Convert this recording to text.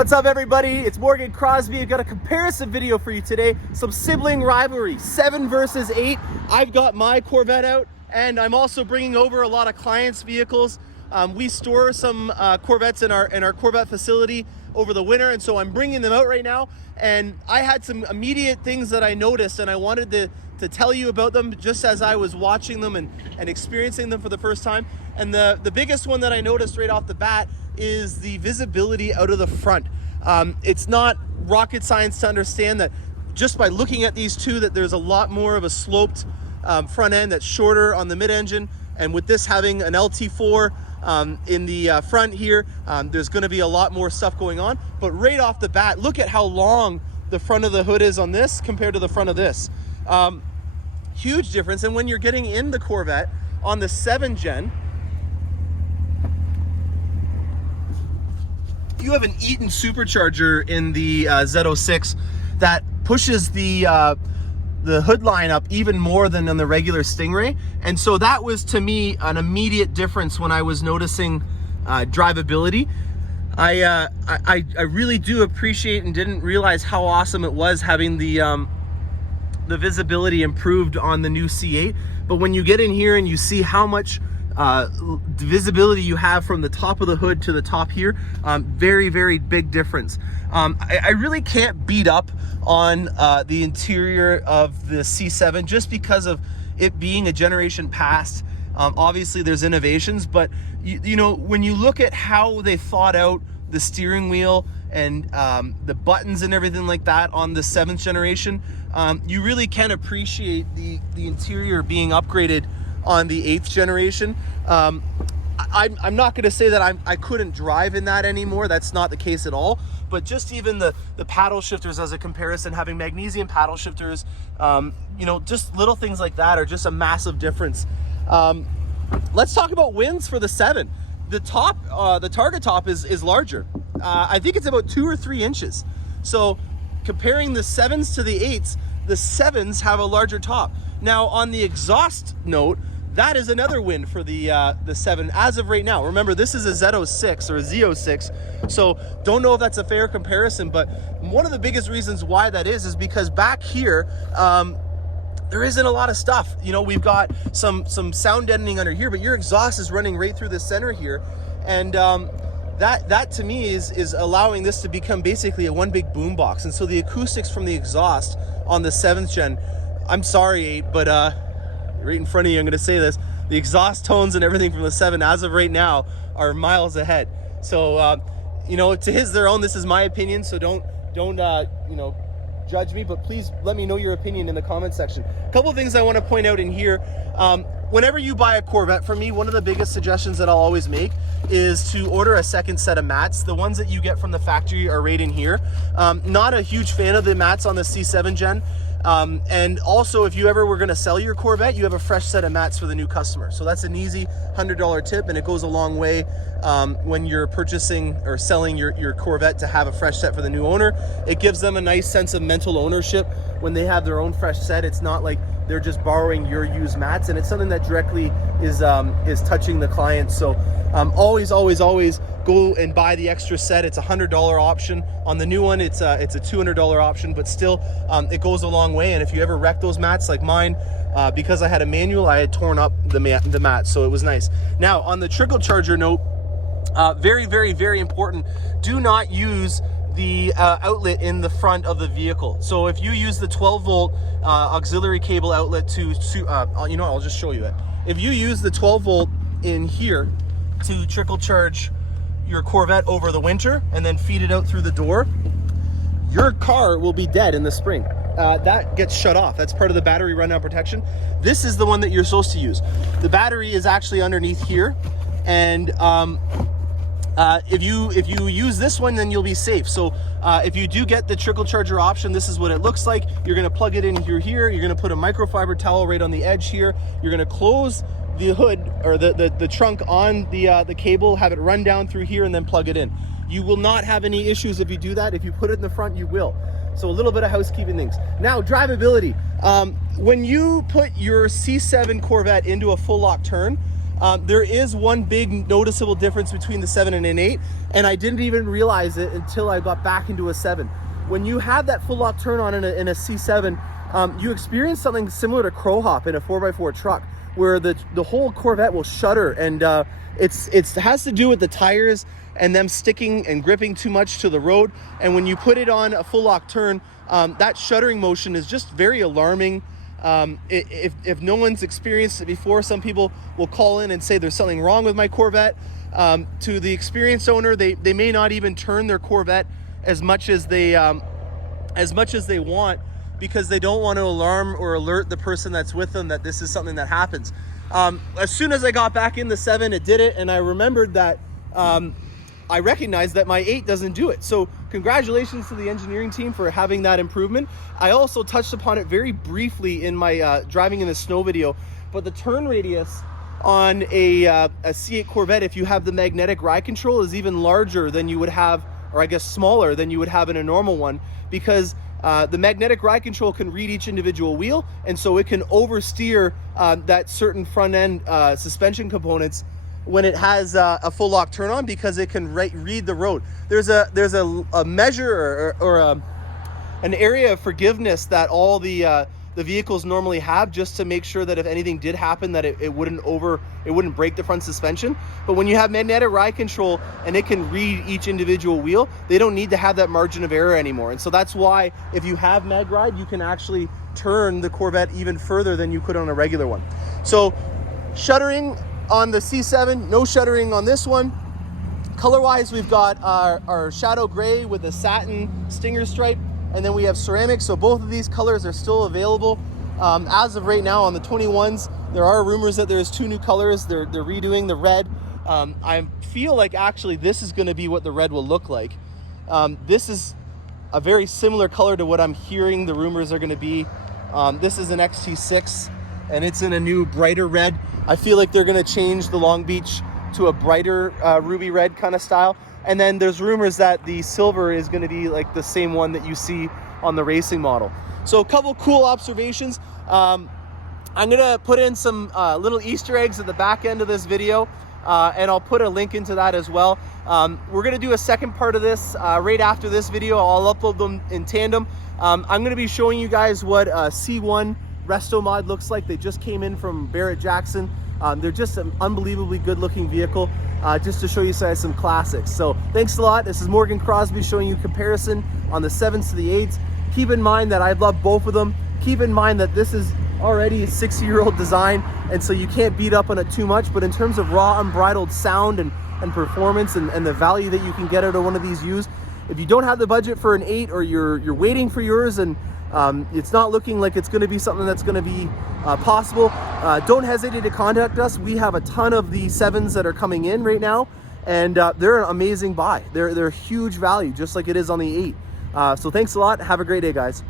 What's up, everybody? It's Morgan Crosbie. I've got a comparison video for you today. Some sibling rivalry, 7 versus 8. I've got my Corvette out, and I'm also bringing over a lot of clients' vehicles. We store some Corvettes in our Corvette facility over the winter, and so I'm bringing them out right now. And I had some immediate things that I noticed, and I wanted to tell you about them just as I was watching them and experiencing them for the first time. And the biggest one that I noticed right off the bat is the visibility out of the front. It's not rocket science to understand that just by looking at these two that there's a lot more of a sloped front end that's shorter on the mid-engine, and with this having an LT4 in the front here, there's going to be a lot more stuff going on. But right off the bat, look at how long the front of the hood is on this compared to the front of this. Huge difference. And when you're getting in the Corvette on the 7 gen, you have an Eaton supercharger in the Z06 that pushes the hood line up even more than on the regular Stingray. And so that was, to me, an immediate difference when I was noticing drivability. I really do appreciate and didn't realize how awesome it was having the visibility improved on the new C8. But when you get in here and you see how much visibility you have from the top of the hood to the top here, very, very big difference. I really can't beat up on the interior of the C7 just because of it being a generation past. Obviously there's innovations, but you know, when you look at how they thought out the steering wheel and the buttons and everything like that on the 7th generation, you really can appreciate the interior being upgraded on the 8th generation. I'm not going to say that I couldn't drive in that anymore. That's not the case at all. But just even the paddle shifters as a comparison, having magnesium paddle shifters, you know, just little things like that are just a massive difference. Let's talk about wins for the 7. The top, the target top is larger. I think it's about 2 or 3 inches. So comparing the 7s to the 8s, the 7s have a larger top. Now on the exhaust note, that is another win for the 7 as of right now. Remember, this is a Z06 or a Z06, so don't know if that's a fair comparison, but one of the biggest reasons why that is because back here, there isn't a lot of stuff. You know, we've got some sound deadening under here, but your exhaust is running right through the center here, and that to me is allowing this to become basically a one big boom box. And so the acoustics from the exhaust on the 7th gen, I'm sorry, but right in front of you, I'm going to say this, the exhaust tones and everything from the 7 as of right now are miles ahead. So, you know, to their own, this is my opinion, so don't you know, judge me, but please let me know your opinion in the comment section. A couple of things I want to point out in here. Whenever you buy a Corvette from me, one of the biggest suggestions that I'll always make is to order a second set of mats. The ones that you get from the factory are right in here. Not a huge fan of the mats on the C7 gen. And also, if you ever were going to sell your Corvette, you have a fresh set of mats for the new customer. So that's an easy $100 tip, and it goes a long way when you're purchasing or selling your Corvette to have a fresh set for the new owner. It gives them a nice sense of mental ownership when they have their own fresh set. It's not like they're just borrowing your used mats, and it's something that directly is touching the client. So always go and buy the extra set. It's a $100 option. On the new one, it's a $200 option, but still, it goes a long way. And if you ever wreck those mats like mine, because I had a manual, I had torn up the mat, so it was nice. Now, on the Trickle Charger note, very, very, very important, do not use the outlet in the front of the vehicle. So if you use the 12-volt auxiliary cable outlet to, you know, I'll just show you it. If you use the 12-volt in here to trickle charge your Corvette over the winter and then feed it out through the door, your car will be dead in the spring. That gets shut off. That's part of the battery rundown protection. This is the one that you're supposed to use. The battery is actually underneath here, and if you use this one, then you'll be safe. So if you do get the Trickle Charger option, this is what it looks like. You're going to plug it in here. You're going to put a microfiber towel right on the edge here. You're going to close the hood or the trunk on the cable, have it run down through here, and then plug it in. You will not have any issues if you do that. If you put it in the front, you will. So a little bit of housekeeping things. Now, drivability. When you put your C7 Corvette into a full lock turn, There is one big noticeable difference between the 7 and an 8, and I didn't even realize it until I got back into a 7. When you have that full lock turn on in a C7, you experience something similar to crow hop in a 4x4 truck, where the whole Corvette will shudder, and it has to do with the tires and them sticking and gripping too much to the road. And when you put it on a full lock turn, that shuddering motion is just very alarming. If no one's experienced it before, some people will call in and say there's something wrong with my Corvette. To the experienced owner, they may not even turn their Corvette as much as they want, because they don't want to alarm or alert the person that's with them that this is something that happens. As soon as I got back in the 7, it did it, and I remembered that I recognized that my 8 doesn't do it. So congratulations to the engineering team for having that improvement. I also touched upon it very briefly in my driving in the snow video, but the turn radius on a C8 Corvette, if you have the magnetic ride control, is even larger than you would have, or I guess smaller than you would have in a normal one, because the magnetic ride control can read each individual wheel, and so it can oversteer that certain front end suspension components when it has a full lock turn on, because it can read the road. There's a measure or an area of forgiveness that all the vehicles normally have, just to make sure that if anything did happen, that it wouldn't break the front suspension. But when you have magnetic ride control and it can read each individual wheel, they don't need to have that margin of error anymore. And so that's why if you have mag ride, you can actually turn the Corvette even further than you could on a regular one. So shuttering on the C7, no shuttering on this one. Color-wise, we've got our shadow gray with a satin stinger stripe, and then we have ceramic. So both of these colors are still available. As of right now on the 21s, there are rumors that there's 2 new colors. They're redoing the red. I feel like actually this is gonna be what the red will look like. This is a very similar color to what I'm hearing the rumors are gonna be. This is an XT6, and it's in a new brighter red. I feel like they're gonna change the Long Beach to a brighter ruby red kind of style. And then there's rumors that the silver is gonna be like the same one that you see on the racing model. So a couple cool observations. I'm gonna put in some little Easter eggs at the back end of this video, and I'll put a link into that as well. We're gonna do a second part of this right after this video. I'll upload them in tandem. I'm gonna be showing you guys what a C1 Resto Mod looks like. They just came in from Barrett-Jackson. They're just an unbelievably good looking vehicle, just to show you guys some classics. So thanks a lot. This is Morgan Crosbie showing you comparison on the 7s to the 8s. Keep in mind that I love both of them. Keep in mind that this is already a 60-year-old design, and so you can't beat up on it too much. But in terms of raw unbridled sound and performance and the value that you can get out of one of these used, if you don't have the budget for an 8, or you're waiting for yours and it's not looking like it's going to be something that's going to be possible, don't hesitate to contact us. We have a ton of the 7s that are coming in right now, and they're an amazing buy. They're huge value, just like it is on the 8. So thanks a lot. Have a great day, guys.